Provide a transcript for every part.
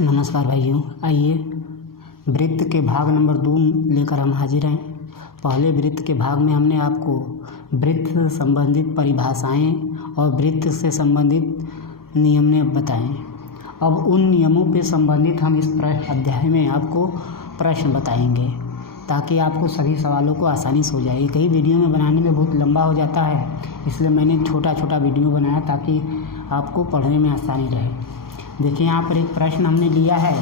नमस्कार भाइयों, आइए वृत्त के भाग नंबर 2 लेकर हम हाजिर हैं। पहले वृत्त के भाग में हमने आपको वृत्त से संबंधित परिभाषाएं और वृत्त से संबंधित नियम बताए। अब उन नियमों पे संबंधित हम इस अध्याय में आपको प्रश्न बताएंगे ताकि आपको सभी सवालों को आसानी से हो जाए। एक ही वीडियो में बनाने में बहुत लंबा हो जाता है, इसलिए मैंने छोटा छोटा वीडियो बनाया ताकि आपको पढ़ने में आसानी रहे। देखिए, यहाँ पर एक प्रश्न हमने लिया है,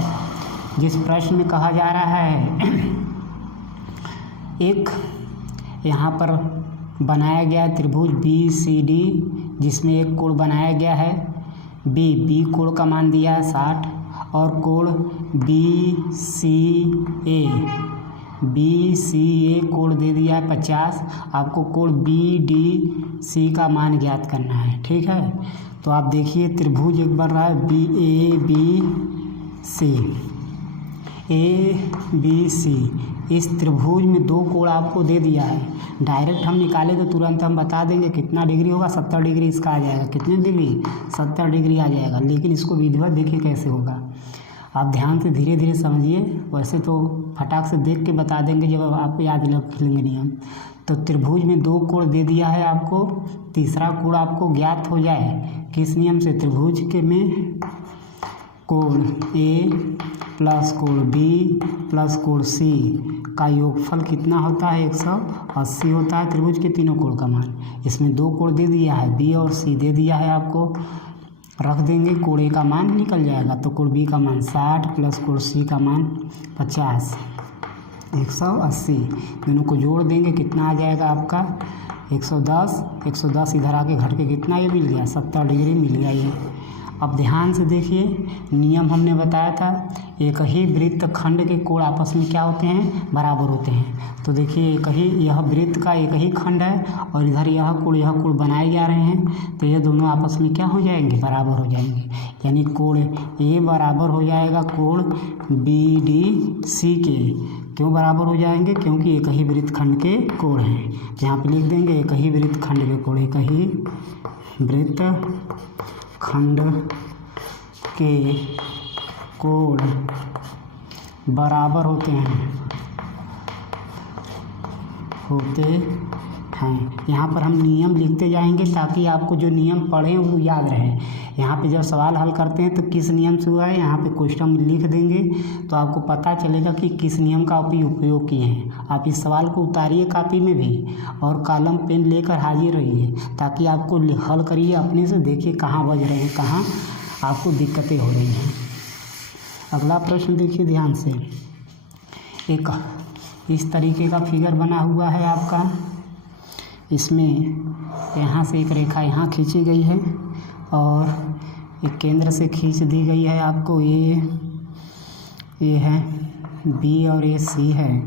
जिस प्रश्न में कहा जा रहा है एक यहाँ पर बनाया गया त्रिभुज BCD, जिसमें एक कोण बनाया गया है बी कोण का मान दिया है 60 और कोण BCA कोण दे दिया है 50। आपको कोण BDC का मान ज्ञात करना है। ठीक है, तो आप देखिए त्रिभुज एक बन रहा है ABC। इस त्रिभुज में दो कोण आपको दे दिया है। डायरेक्ट हम निकाले तो तुरंत हम बता देंगे कितना डिग्री होगा, 70 डिग्री इसका आ जाएगा। कितने डिग्री? 70 डिग्री आ जाएगा। लेकिन इसको विधिवत देखिए कैसे होगा, आप ध्यान से धीरे धीरे समझिए। वैसे तो फटाक से देख के बता देंगे जब आप याद रख लेंगे नियम। तो त्रिभुज में दो कोण दे दिया है आपको, तीसरा कोण आपको ज्ञात हो जाए किस नियम से? त्रिभुज के में कोण A प्लस कोण B प्लस कोण C का योगफल कितना होता है? 180 होता है त्रिभुज के तीनों कोण का मान। इसमें दो कोण दे दिया है, B और C दे दिया है आपको। रख देंगे, कोण A का मान निकल जाएगा, तो कोण B का मान 60 प्लस कोण C का मान 50, 180। दोनों को जोड़ देंगे, कितना आ जाएगा आपका? 110 इधर आके घट के कितना ये मिल गया? 70 डिग्री मिल गया ये। अब ध्यान से देखिए, नियम हमने बताया था एक ही वृत्त खंड के कोण आपस में क्या होते हैं? बराबर होते हैं। तो देखिए, एक ही यह वृत्त का एक ही खंड है और इधर यह कोण बनाए जा रहे हैं, तो ये दोनों आपस में क्या हो जाएंगे? बराबर हो जाएंगे। यानी कोण A बराबर हो जाएगा कोण BDC के। क्यों बराबर हो जाएंगे? क्योंकि एक ही वृत्त खंड के कोण हैं। यहाँ पे लिख देंगे एक ही वृत्त खंड के कोण, एक ही वृत्त खंड के कोण बराबर होते हैं। यहाँ पर हम नियम लिखते जाएंगे ताकि आपको जो नियम पढ़ें वो याद रहे। यहाँ पे जब सवाल हल करते हैं तो किस नियम से हुआ है, यहाँ पे क्वेश्चन लिख देंगे तो आपको पता चलेगा कि किस नियम का उपयोग किए हैं। आप इस सवाल को उतारिए कापी में भी और कलम पेन लेकर हाजिर रहिए ताकि आपको हल करिए अपने से, देखिए कहाँ बज रहे हैं, कहाँ आपको दिक्कतें हो रही हैं। अगला प्रश्न देखिए ध्यान से। एक इस तरीके का फिगर बना हुआ है आपका। इसमें यहाँ से एक रेखा यहाँ खींची गई है और एक केंद्र से खींच दी गई है आपको। ये है B और ये C है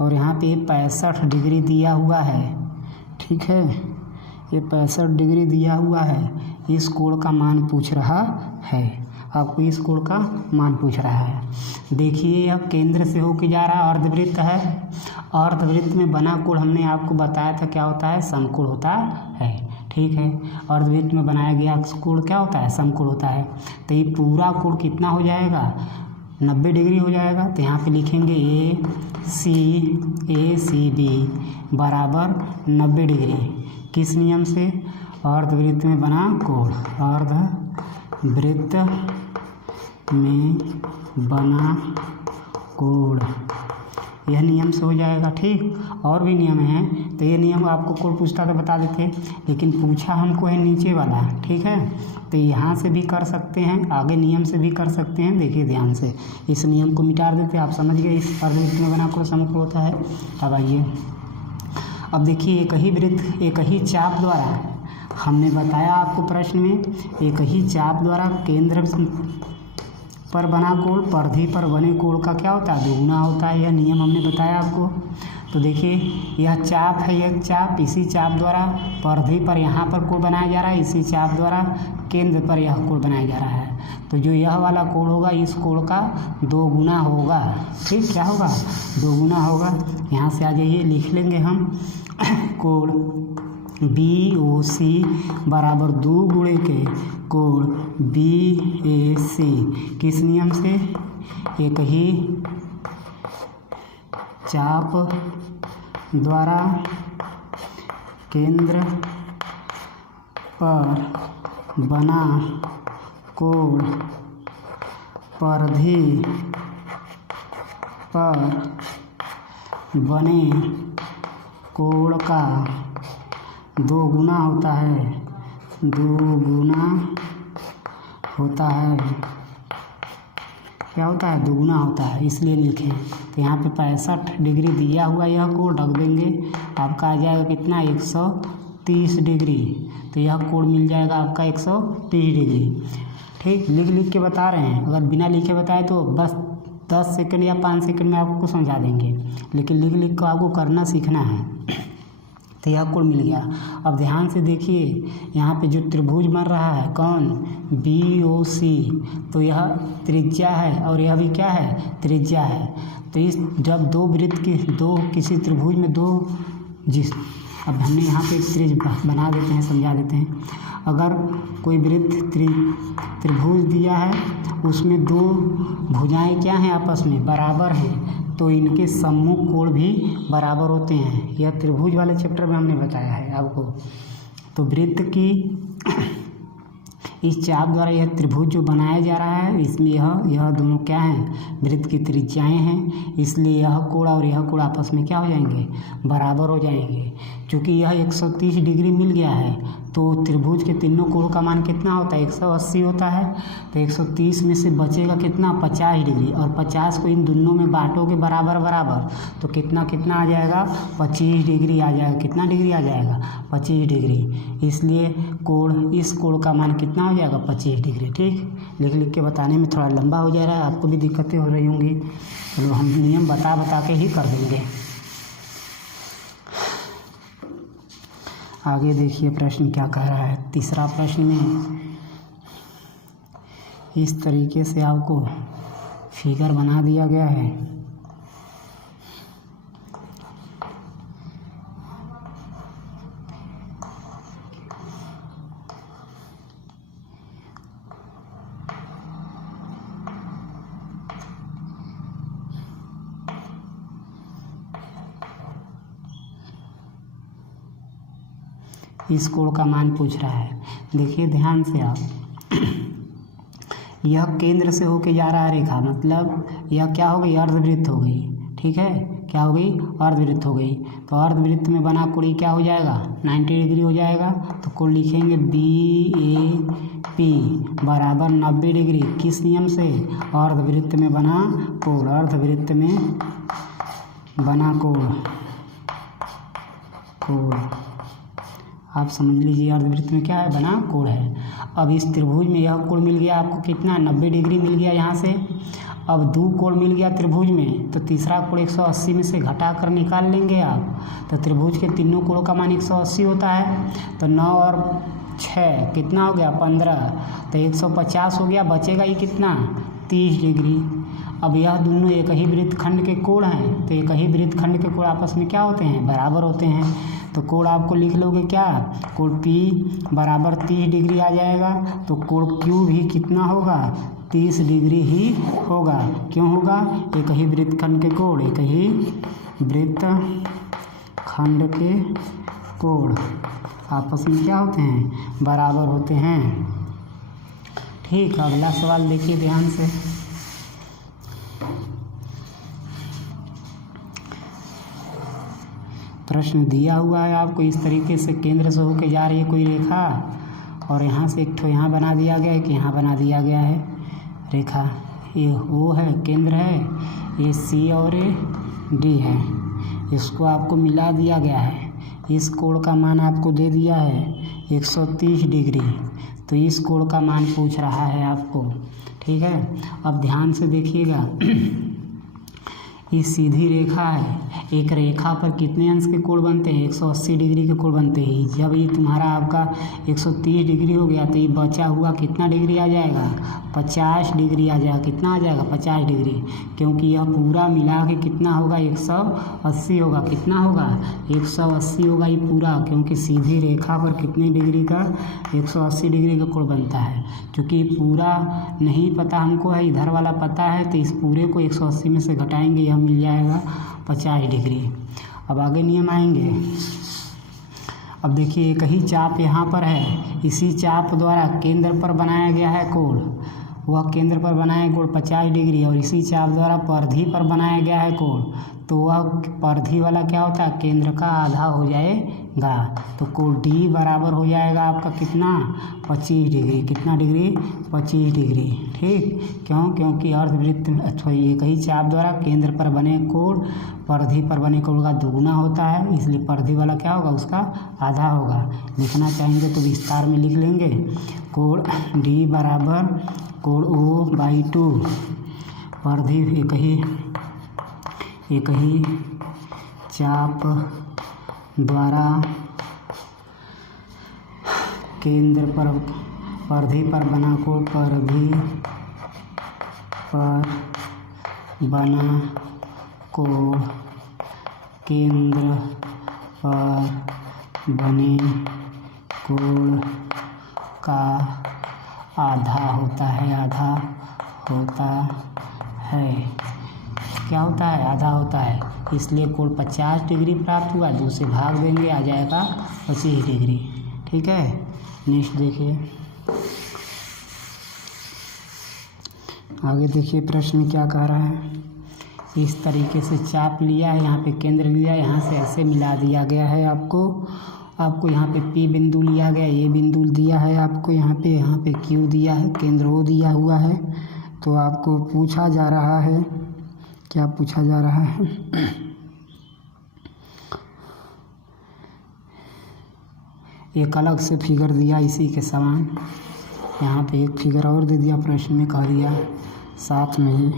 और यहाँ पे 65 डिग्री दिया हुआ है। ठीक है, ये 65 डिग्री दिया हुआ है। इस कोण का मान पूछ रहा है, आपको इस कोण का मान पूछ रहा है। देखिए, यह केंद्र से होके जा रहा है, अर्धवृत्त है। अर्धवृत्त में बना कोण हमने आपको बताया था क्या होता है? समकोण होता है। ठीक है, अर्धवृत्त में बनाया गया कोण क्या होता है? समकोण होता है। तो ये पूरा कोण कितना हो जाएगा? 90 डिग्री हो जाएगा। तो यहाँ पे लिखेंगे ACB बराबर 90 डिग्री। किस नियम से? अर्धवृत्त में बना कोण, अर्धवृत्त में बना कोण, यह नियम से हो जाएगा। ठीक, और भी नियम हैं, तो ये नियम आपको कोण पूछता तो बता देते, लेकिन पूछा हमको है नीचे वाला। ठीक है, तो यहाँ से भी कर सकते हैं, आगे नियम से भी कर सकते हैं। देखिए ध्यान से, इस नियम को मिटा देते, आप समझ गए इस अर्धवृत्त में बना कोण समकोण होता है। अब आइए, अब देखिए, एक ही वृत्त एक ही चाप द्वारा, हमने बताया आपको प्रश्न में, एक ही चाप द्वारा केंद्र पर बना कोण परिधि पर बने कोण का क्या होता है? दोगुना होता है। यह नियम हमने बताया आपको। तो देखिए, यह चाप है, एक चाप, इसी चाप द्वारा परिधि पर यहाँ पर कोण बनाया जा रहा है, इसी चाप द्वारा केंद्र पर यह कोण बनाया जा रहा है। तो जो यह वाला कोण होगा इस कोण का दोगुना होगा। ठीक, क्या होगा? दोगुना होगा। यहाँ से आ जाइए, लिख लेंगे हम कोण BOC बराबर 2 गुणे के कोण BAC किस नियम से? एक ही चाप द्वारा केंद्र पर बना कोण परिधि पर बने कोण का 2 गुना होता है, 2 गुना होता है। क्या होता है? 2 गुना होता है, इसलिए लिखें। तो यहाँ पे 65 डिग्री दिया हुआ यह कोण रख देंगे, आपका आ जाएगा कितना? 130 डिग्री। तो यह कोण मिल जाएगा आपका 130 डिग्री। ठीक, लिख के बता रहे हैं। अगर बिना लिखे बताए तो बस 10 सेकंड या 5 सेकंड में आपको समझा देंगे, लेकिन लिख कर आपको करना सीखना है। तो यह कोण मिल गया। अब ध्यान से देखिए, यहाँ पे जो त्रिभुज बन रहा है कौन? BOC। तो यह त्रिज्या है और यह भी क्या है? त्रिज्या है। तो इस जब किसी त्रिभुज में अब हमने यहाँ पे एक त्रिज्या बना देते हैं, समझा देते हैं। अगर कोई वृत्त त्रिभुज दिया है, उसमें 2 भुजाएं क्या हैं? आपस में बराबर हैं, तो इनके सम्मुख कोण भी बराबर होते हैं। यह त्रिभुज वाले चैप्टर में हमने बताया है आपको। तो वृत्त की इस चाप द्वारा यह त्रिभुज जो बनाया जा रहा है, इसमें यह दोनों क्या हैं? वृत्त की त्रिज्याएं हैं, इसलिए यह कोण और यह कोण आपस में क्या हो जाएंगे? बराबर हो जाएंगे। क्योंकि यह 130 डिग्री मिल गया है, तो त्रिभुज के तीनों कोण का मान कितना होता है? 180 होता है। तो 130 में से बचेगा कितना? 50 डिग्री। और 50 को इन दोनों में बांटोगे बराबर बराबर, तो कितना आ जाएगा? 25 डिग्री आ जाएगा। कितना डिग्री आ जाएगा? 25 डिग्री। इसलिए इस कोण का मान कितना हो जाएगा? 25 डिग्री। ठीक, लिख के बताने में थोड़ा लंबा हो जा रहा है, आपको भी दिक्कतें हो रही होंगी। चलो हम नियम बता के ही कर देंगे। आगे देखिए प्रश्न क्या कह रहा है। तीसरा प्रश्न में इस तरीके से आपको फिगर बना दिया गया है। इस कोण का मान पूछ रहा है। देखिए ध्यान से आप, यह केंद्र से होके जा रहा है रेखा, मतलब यह क्या हो गई? अर्धवृत्त हो गई। ठीक है, क्या हो गई? अर्धवृत्त हो गई। तो अर्धवृत्त में बना कोण क्या हो जाएगा? 90 डिग्री हो जाएगा। तो कोण लिखेंगे BAP बराबर 90 डिग्री। किस नियम से? अर्धवृत्त में बना कोण। अर्धवृत्त में बना कोण आप समझ लीजिए, अर्धवृत्त में क्या है? बना कोण है। अब इस त्रिभुज में यह कोण मिल गया आपको कितना? 90 डिग्री मिल गया यहाँ से। अब 2 कोण मिल गया त्रिभुज में, तो तीसरा कोण 180 में से घटा कर निकाल लेंगे आप। तो त्रिभुज के तीनों कोणों का मान 180 होता है। तो 9 और 6 कितना हो गया? 15। तो 150 हो गया। बचेगा ये कितना? 30 डिग्री। अब यह दोनों एक ही वृत्तखंड के कोण हैं, तो एक ही वृत्तखंड के कोण आपस में क्या होते हैं? बराबर होते हैं। तो कोण आपको लिख लोगे क्या? कोण P बराबर 30 डिग्री आ जाएगा। तो कोण Q भी कितना होगा? 30 डिग्री ही होगा। क्यों होगा? एक ही वृत्तखंड के कोण, एक ही वृत्तखंड के कोण आपस में क्या होते हैं? बराबर होते हैं। ठीक, अगला सवाल देखिए ध्यान से। प्रश्न दिया हुआ है आपको इस तरीके से, केंद्र से होके जा रही है कोई रेखा, और यहाँ से एक ठो यहाँ बना दिया गया है कि यहाँ बना दिया गया है रेखा। ये O है, केंद्र है, ये C और ये D है। इसको आपको मिला दिया गया है। इस कोण का मान आपको दे दिया है 130 डिग्री। तो इस कोण का मान पूछ रहा है आपको। ठीक है, अब ध्यान से देखिएगा। ये सीधी रेखा है। एक रेखा पर कितने अंश के कोण बनते हैं? 180 डिग्री के कोण बनते हैं। जब ये तुम्हारा आपका 130 डिग्री हो गया तो ये बचा हुआ कितना डिग्री आ जाएगा? 50 डिग्री आ जाएगा। कितना आ जाएगा? 50 डिग्री, क्योंकि यह पूरा मिला के कितना होगा? 180 होगा। कितना होगा? 180 होगा ये पूरा, क्योंकि सीधी रेखा पर कितने डिग्री का? 180 डिग्री का कोण बनता है। क्योंकि पूरा नहीं पता हमको है, इधर वाला पता है, तो इस पूरे को 180 में से घटाएंगे, यह मिल जाएगा 50 डिग्री। अब आगे नियम आएंगे। अब देखिए एक ही चाप यहाँ पर है, इसी चाप द्वारा केंद्र पर बनाया गया है कोण, वह केंद्र पर बनाया कोण 50 डिग्री, और इसी चाप द्वारा परिधि पर बनाया गया है कोण, तो वह परिधि वाला क्या होता है? केंद्र का आधा हो जाएगा। तो कोण डी बराबर हो जाएगा आपका कितना? 25 डिग्री। कितना डिग्री? 25 डिग्री। ठीक, क्यों? क्योंकि अर्धवृत्त अथवा एक ही चाप द्वारा केंद्र पर बने कोण परिधि पर बने कोण का दुगुना होता है, इसलिए परिधि वाला क्या होगा? उसका आधा होगा। लिखना चाहेंगे तो विस्तार में लिख लेंगे। कोण डी बराबर कोण O/2 परिधि एक ही चाप द्वारा केंद्र पर परिधि पर बना कोण परिधि पर बना कोण केंद्र पर बने कोण का आधा होता है। आधा होता है। क्या होता है? आधा होता है। इसलिए कोण 50 डिग्री प्राप्त हुआ, 2 से भाग देंगे, आ जाएगा 25 डिग्री। ठीक है, नेक्स्ट देखिए। आगे देखिए प्रश्न में क्या कह रहा है। इस तरीके से चाप लिया है, यहाँ पे केंद्र लिया, यहाँ से ऐसे मिला दिया गया है आपको यहाँ पे P बिंदु लिया गया, ये बिंदु दिया है आपको, यहाँ पे Q दिया है, केंद्र O दिया हुआ है। तो आपको पूछा जा रहा है, क्या पूछा जा रहा है? एक अलग से फिगर दिया इसी के समान, यहाँ पे एक फिगर और दे दिया, प्रश्न में कह दिया साथ में ही।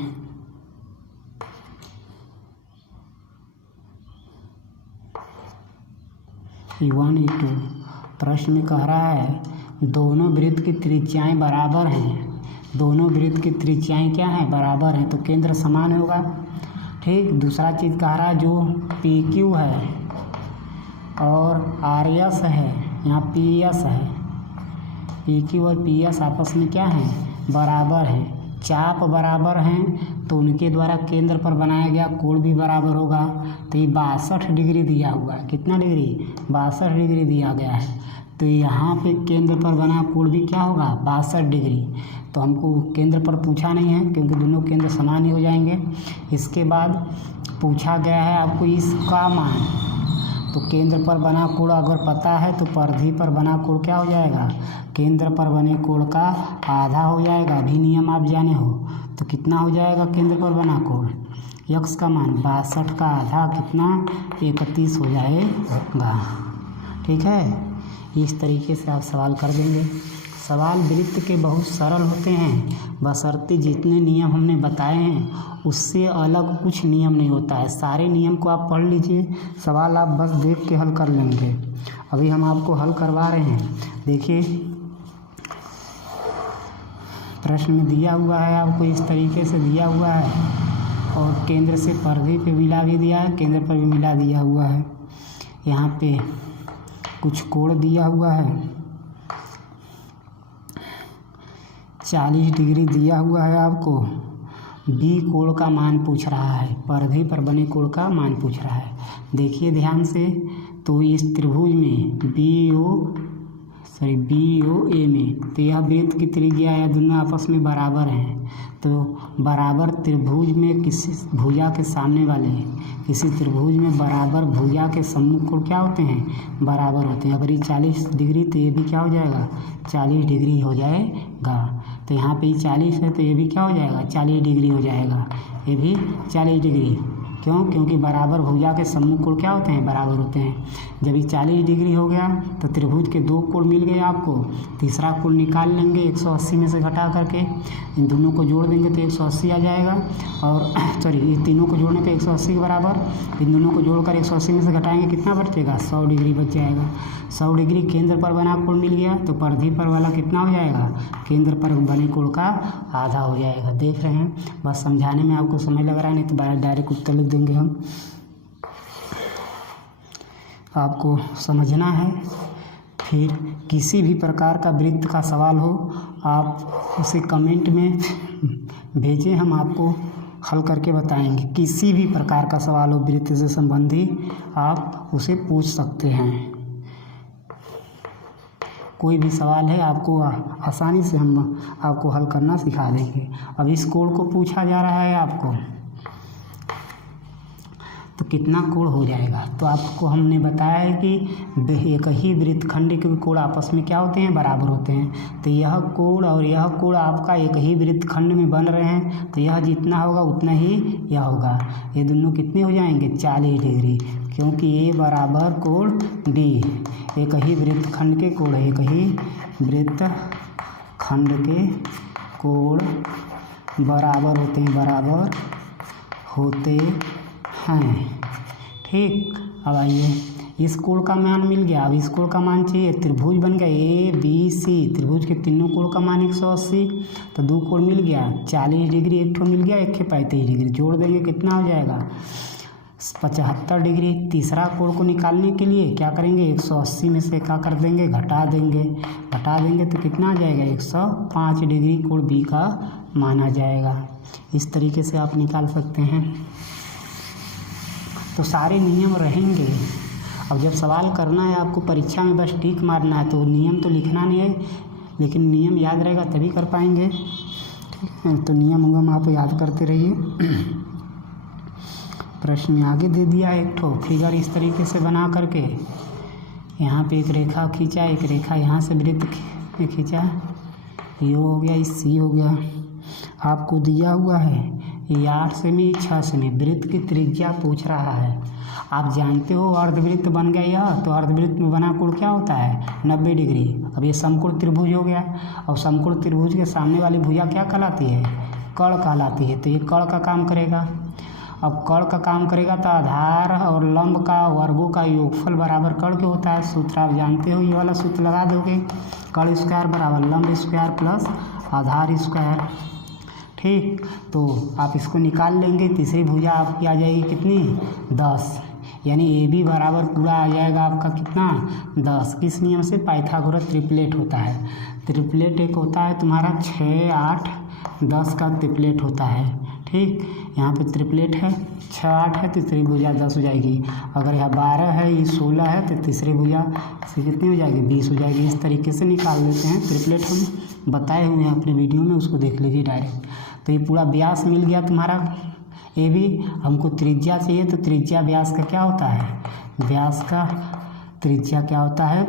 E1 E2 प्रश्न में कह रहा है दोनों वृत्त की त्रिज्याएं बराबर हैं। दोनों वृत्त की त्रिज्याएं क्या हैं? बराबर हैं, तो केंद्र समान होगा। ठीक, दूसरा चीज़ कह रहा है जो PQ है और RS है, यहाँ PS है, PQ और PS आपस में क्या हैं? बराबर हैं। चाप बराबर हैं तो उनके द्वारा केंद्र पर बनाया गया कोण भी बराबर होगा। तो ये 62 डिग्री दिया हुआ है। कितना डिग्री? 62 डिग्री दिया गया है। तो यहाँ पे केंद्र पर बना कोण भी क्या होगा? 62 डिग्री। तो हमको केंद्र पर पूछा नहीं है, क्योंकि दोनों केंद्र समान ही हो जाएंगे। इसके बाद पूछा गया है आपको इसका मान, तो केंद्र पर बना कोण अगर पता है तो परिधि पर बना कोण क्या हो जाएगा? केंद्र पर बने कोण का आधा हो जाएगा। अभी नियम आप जाने हो, तो कितना हो जाएगा केंद्र पर बना कोण? x का मान 62 का आधा कितना? 31 हो जाएगा। ठीक है, इस तरीके से आप सवाल कर देंगे। सवाल वृत्त के बहुत सरल होते हैं, बशर्ते जितने नियम हमने बताए हैं उससे अलग कुछ नियम नहीं होता है। सारे नियम को आप पढ़ लीजिए, सवाल आप बस देख के हल कर लेंगे। अभी हम आपको हल करवा रहे हैं। देखिए प्रश्न में दिया हुआ है आपको, इस तरीके से दिया हुआ है और केंद्र से परिधि पे मिला भी दिया है, केंद्र पर भी मिला दिया हुआ है। यहाँ पे कुछ कोण दिया हुआ है, 40 डिग्री दिया हुआ है आपको। B कोण का मान पूछ रहा है, परिधि पर बने कोण का मान पूछ रहा है। देखिए ध्यान से, तो इस त्रिभुज में BOA में, तो यह वृत्त की त्रिज्या या दोनों आपस में बराबर हैं। तो बराबर त्रिभुज में किसी भुजा के सामने वाले किसी त्रिभुज में बराबर भुजा के सम्मुख कोण क्या होते हैं? बराबर होते हैं। अगर ये 40 डिग्री तो ये भी क्या हो जाएगा? 40 डिग्री हो जाएगा। तो यहाँ पे 40 है तो ये भी क्या हो जाएगा? 40 डिग्री हो जाएगा। ये भी 40 डिग्री। क्यों? क्योंकि बराबर भुजा के सम्मुख कोण क्या होते हैं? बराबर होते हैं। जब ये 40 डिग्री हो गया तो त्रिभुज के 2 कोण मिल गए आपको। तीसरा कोण निकाल लेंगे 180 में से घटा करके, इन दोनों को जोड़ देंगे तो 180 आ जाएगा। और सॉरी, ये तीनों को जोड़ने पे 180 के बराबर, इन दोनों को जोड़कर 180 में से घटाएंगे, कितना बचेगा? 100 डिग्री बच जाएगा। 100 डिग्री केंद्र पर बना कोण मिल गया, तो परिधि पर वाला कितना हो जाएगा? केंद्र पर बने कोण का आधा हो जाएगा। देख रहे हैं, बस समझाने में आपको समय लग रहा है, नहीं तो डायरेक्ट उत्तर लिख देंगे हम। आपको समझना है। फिर किसी भी प्रकार का वृत्त का सवाल हो आप उसे कमेंट में भेजें, हम आपको हल करके बताएंगे। किसी भी प्रकार का सवाल हो वृत्त से संबंधी आप उसे पूछ सकते हैं। कोई भी सवाल है आपको आसानी से हम आपको हल करना सिखा देंगे। अब इस कोण को पूछा जा रहा है आपको, तो कितना कोण हो जाएगा? तो आपको हमने बताया है कि एक ही वृत्तखंड के कोण आपस में क्या होते हैं? बराबर होते हैं। तो यह कोण और यह कोण आपका एक ही वृत्तखंड में बन रहे हैं, तो यह जितना होगा उतना ही यह होगा। ये दोनों कितने हो जाएंगे? 40 डिग्री, क्योंकि ए बराबर कोण डी एक ही वृत्तखंड के कोण है। एक ही वृत्तखंड के कोण बराबर होते हैं, बराबर होते हैं। ठीक, अब आइए, इस कोण का मान मिल गया। अब इस कोण का मान चाहिए। त्रिभुज बन गया ABC, त्रिभुज के तीनों कोण का मान 180, तो 2 कोण मिल गया। 40 डिग्री एक ठो मिल गया, एक 35 डिग्री, जोड़ देंगे कितना हो जाएगा? 75 डिग्री। तीसरा कोण को निकालने के लिए क्या करेंगे? 180 में से क्या कर देंगे? घटा देंगे। घटा देंगे तो कितना आ जाएगा? 105 डिग्री कोण B का माना जाएगा। इस तरीके से आप निकाल सकते हैं। तो सारे नियम रहेंगे। अब जब सवाल करना है आपको परीक्षा में, बस टिक मारना है, तो नियम तो लिखना नहीं है, लेकिन नियम याद रहेगा तभी कर पाएंगे। ठीक है, तो नियम आप याद करते रहिए। प्रश्न में आगे दे दिया एक ठो फिगर इस तरीके से बना करके, यहाँ पे एक रेखा खींचा, एक रेखा यहाँ से वृत्त में खींचा, ये हो गया, सी हो गया। आपको दिया हुआ है ये 8 सेमी 6 सेमी वृत्त की त्रिज्या पूछ रहा है। आप जानते हो अर्धवृत्त बन गया यह, तो अर्धवृत्त में बना कोण क्या होता है? 90 डिग्री। अब ये समकोण त्रिभुज हो गया, और समकोण त्रिभुज के सामने वाली भुजा क्या कहलाती है? कर्ण कहलाती है। तो ये कर्ण का काम करेगा। अब कर्ण का काम करेगा तो आधार और लंब का वर्गों का योगफल बराबर कर्ण के होता है। सूत्र आप जानते हो, ये वाला सूत्र लगा दोगे, कर्ण स्क्वायर बराबर लंब स्क्वायर प्लस आधार स्क्वायर। ठीक, तो आप इसको निकाल लेंगे। तीसरी भुजा आपकी आ जाएगी कितनी? 10, यानी AB बराबर पूरा आ जाएगा आपका कितना? 10। किस नियम से? पाइथागोरस ट्रिपलेट होता है। ट्रिपलेट एक होता है तुम्हारा 6, 8, 10 का ट्रिपलेट होता है। ठीक, यहाँ पे ट्रिपलेट है, 6, 8 है, तीसरी भुजा 10 हो जाएगी। अगर यहाँ 12 है, ये 16 है, तो तीसरी भुजा से कितनी हो जाएगी? 20 हो जाएगी। इस तरीके से निकाल लेते हैं। ट्रिपलेट हम बताए हुए हैं अपने वीडियो में, उसको देख लीजिए डायरेक्ट। तो ये पूरा व्यास मिल गया तुम्हारा AB। हमको त्रिज्या चाहिए, तो त्रिज्या व्यास का क्या होता है? व्यास का त्रिज्या क्या होता है?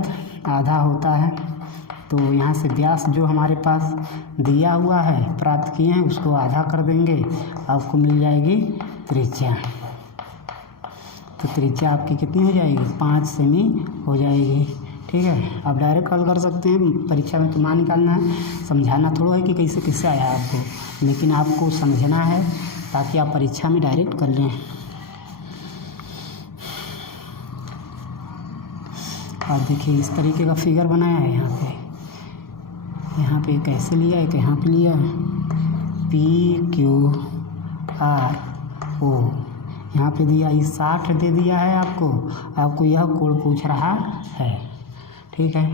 आधा होता है। तो यहाँ से व्यास जो हमारे पास दिया हुआ है, प्राप्त किए हैं, उसको आधा कर देंगे, आपको मिल जाएगी त्रिज्या। तो त्रिज्या आपकी कितनी हो जाएगी? 5 सेमी हो जाएगी। ठीक है, आप डायरेक्ट हल कर सकते हैं। परीक्षा में तो मान निकालना है, समझाना थोड़ा है कि कैसे कैसे आया आपको, लेकिन आपको समझना है ताकि आप परीक्षा में डायरेक्ट कर लें। आप देखिए इस तरीके का फिगर बनाया है। यहाँ पे कैसे लिया, एक यहाँ पे लिया, PQRO यहाँ पे दिया, ये 60 दे दिया है आपको यह कोण पूछ रहा है। ठीक है,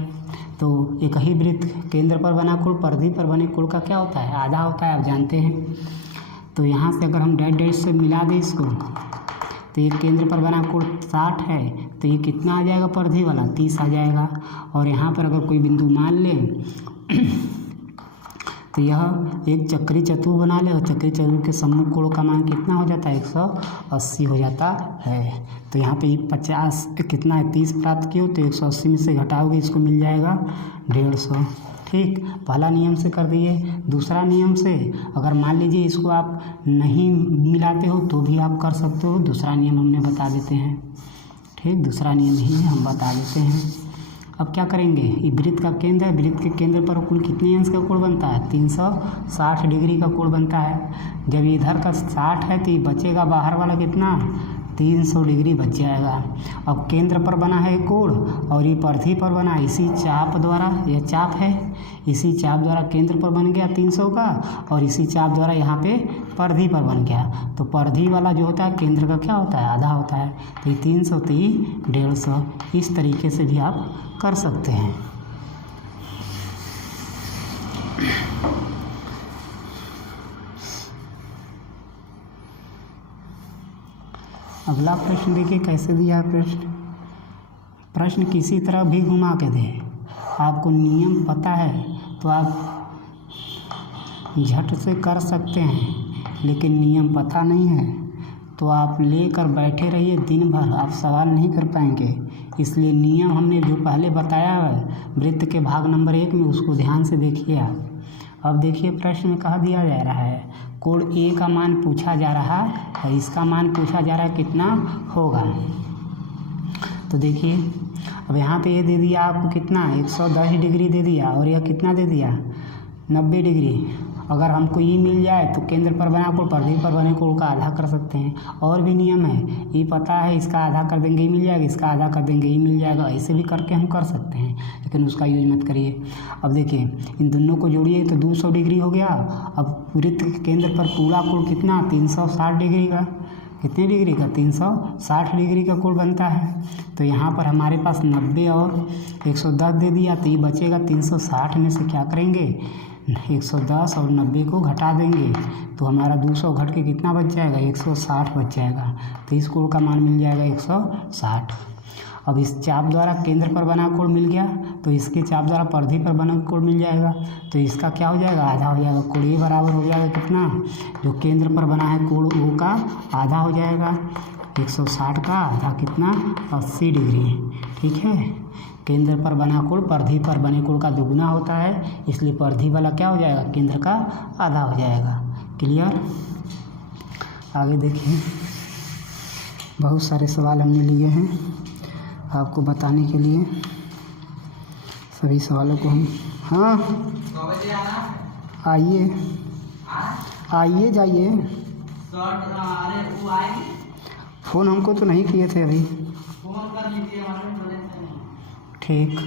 तो एक ही वृत्त केंद्र पर बना कोण परिधि पर बने कोण का क्या होता है? आधा होता है, आप जानते हैं। तो यहाँ से अगर हम डैश डैश से मिला दें इसको, तो ये केंद्र पर बना कोण 60 है, तो ये कितना आ जाएगा? परिधि वाला 30 आ जाएगा। और यहाँ पर अगर कोई बिंदु मान लें तो यह एक चक्री चतुर्भुज बना ले, और चक्री चतुर्भुज के सम्मुख कोण का मान कितना हो जाता है? 180 हो जाता है। तो यहाँ पे 50 कितना है? 30 प्राप्त किए, तो 180 में से घटाओगे, इसको मिल जाएगा 150। ठीक। ठीक, पहला नियम से कर दिए। दूसरा नियम से अगर मान लीजिए इसको आप नहीं मिलाते हो तो भी आप कर सकते हो, दूसरा नियम हमने बता देते हैं। ठीक, दूसरा नियम ही हम बता देते हैं। अब क्या करेंगे, ये वृत्त का केंद्र है, वृत्त के केंद्र पर कुल कितने अंश का कोण बनता है, 360 डिग्री का कोण बनता है। जब इधर का 60 है तो ये बचेगा बाहर वाला कितना, 300 डिग्री बच जाएगा। अब केंद्र पर बना है कोण और ये परिधि पर बना, इसी चाप द्वारा, यह चाप है, इसी चाप द्वारा केंद्र पर बन गया 300 का और इसी चाप द्वारा यहाँ पे परिधि पर बन गया। तो परिधि वाला जो होता है केंद्र का क्या होता है, आधा होता है। तो ये 300 तो ये 150, इस तरीके से भी आप कर सकते हैं। अगला प्रश्न देखिए कैसे दिया है प्रश्न किसी तरह भी घुमा के दे, आपको नियम पता है तो आप झट से कर सकते हैं, लेकिन नियम पता नहीं है तो आप लेकर बैठे रहिए दिन भर, आप सवाल नहीं कर पाएंगे। इसलिए नियम हमने जो पहले बताया है वृत्त के भाग नंबर 1 में, उसको ध्यान से देखिए आप। अब देखिए प्रश्न में कहा दिया जा रहा है कोण ए का मान पूछा जा रहा है, इसका मान पूछा जा रहा है कितना होगा। तो देखिए अब यहाँ पे ये दे दिया आपको कितना, 110 डिग्री दे दिया और यह कितना दे दिया, 90 डिग्री। अगर हमको ये मिल जाए तो केंद्र पर बना कोण परिधि पर बने कोण का आधा कर सकते हैं। और भी नियम है, ये पता है इसका आधा कर देंगे ये मिल जाएगा, इसका आधा कर देंगे ये मिल जाएगा, ऐसे भी करके हम कर सकते हैं, लेकिन उसका यूज मत करिए। अब देखिए इन दोनों को जोड़िए तो 200 डिग्री हो गया। अब वृत्त के केंद्र पर पूरा कोण कितना, 360 डिग्री का, कितने डिग्री का, 360 डिग्री का कोण बनता है। तो यहाँ पर हमारे पास 90 और 110 दे दिया, तो ये बचेगा 360 में से क्या करेंगे, 110 और 90 को घटा देंगे तो हमारा 200 घट के कितना बच जाएगा, 160 बच जाएगा। तो इस कोण का मान मिल जाएगा 160। अब इस चाप द्वारा केंद्र पर बना कोण मिल गया तो इसके चाप द्वारा परिधि पर बना कोण मिल जाएगा, तो इसका क्या हो जाएगा, आधा हो जाएगा। कोण ए बराबर हो जाएगा कितना, जो केंद्र पर बना है कोण ओ का आधा हो जाएगा, 160 का आधा कितना, 80 डिग्री। ठीक है, केंद्र पर बना कोण परिधि पर बने कोण का दुगुना होता है, इसलिए परिधि वाला क्या हो जाएगा, केंद्र का आधा हो जाएगा। क्लियर। आगे देखिए बहुत सारे सवाल हमने लिए हैं आपको बताने के लिए, सभी सवालों को हम, हाँ आइए आइए जाइए। फ़ोन हमको तो नहीं किए थे अभी। ठीक।